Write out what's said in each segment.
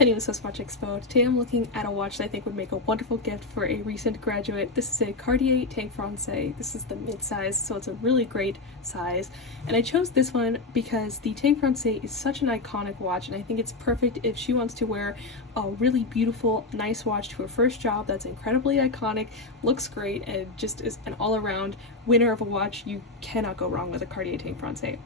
Penny with SwissWatchExpo. Today I'm looking at a watch that I think would make a wonderful gift for a recent graduate. This is a Cartier Tank Francaise. This is the mid-size, so it's a really great size. And I chose this one because the Tank Francaise is such an iconic watch, and I think it's perfect if she wants to wear a really beautiful, nice watch to her first job that's incredibly iconic, looks great, and just is an all-around winner of a watch. You cannot go wrong with a Cartier Tank Francaise.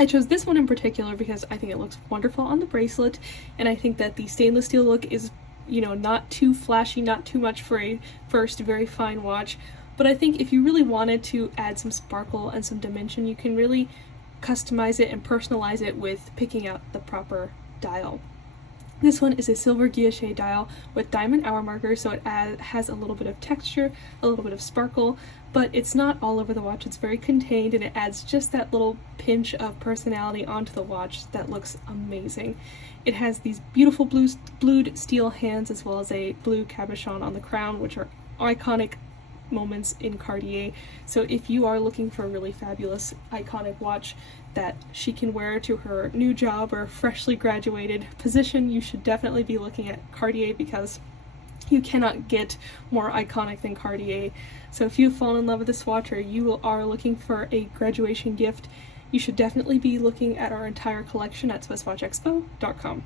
I chose this one in particular because I think it looks wonderful on the bracelet, and I think that the stainless steel look is, not too flashy, not too much for a first very fine watch, but I think if you really wanted to add some sparkle and some dimension, you can really customize it and personalize it with picking out the proper dial. This one is a silver guilloche dial with diamond hour markers, so it has a little bit of texture, a little bit of sparkle, but it's not all over the watch. It's very contained, and it adds just that little pinch of personality onto the watch that looks amazing. It has these beautiful blued steel hands as well as a blue cabochon on the crown, which are iconic moments in Cartier. So if you are looking for a really fabulous iconic watch that she can wear to her new job or freshly graduated position, you should definitely be looking at Cartier, because you cannot get more iconic than Cartier. So if you've fallen in love with this watch, or you are looking for a graduation gift, you should definitely be looking at our entire collection at SwissWatchExpo.com.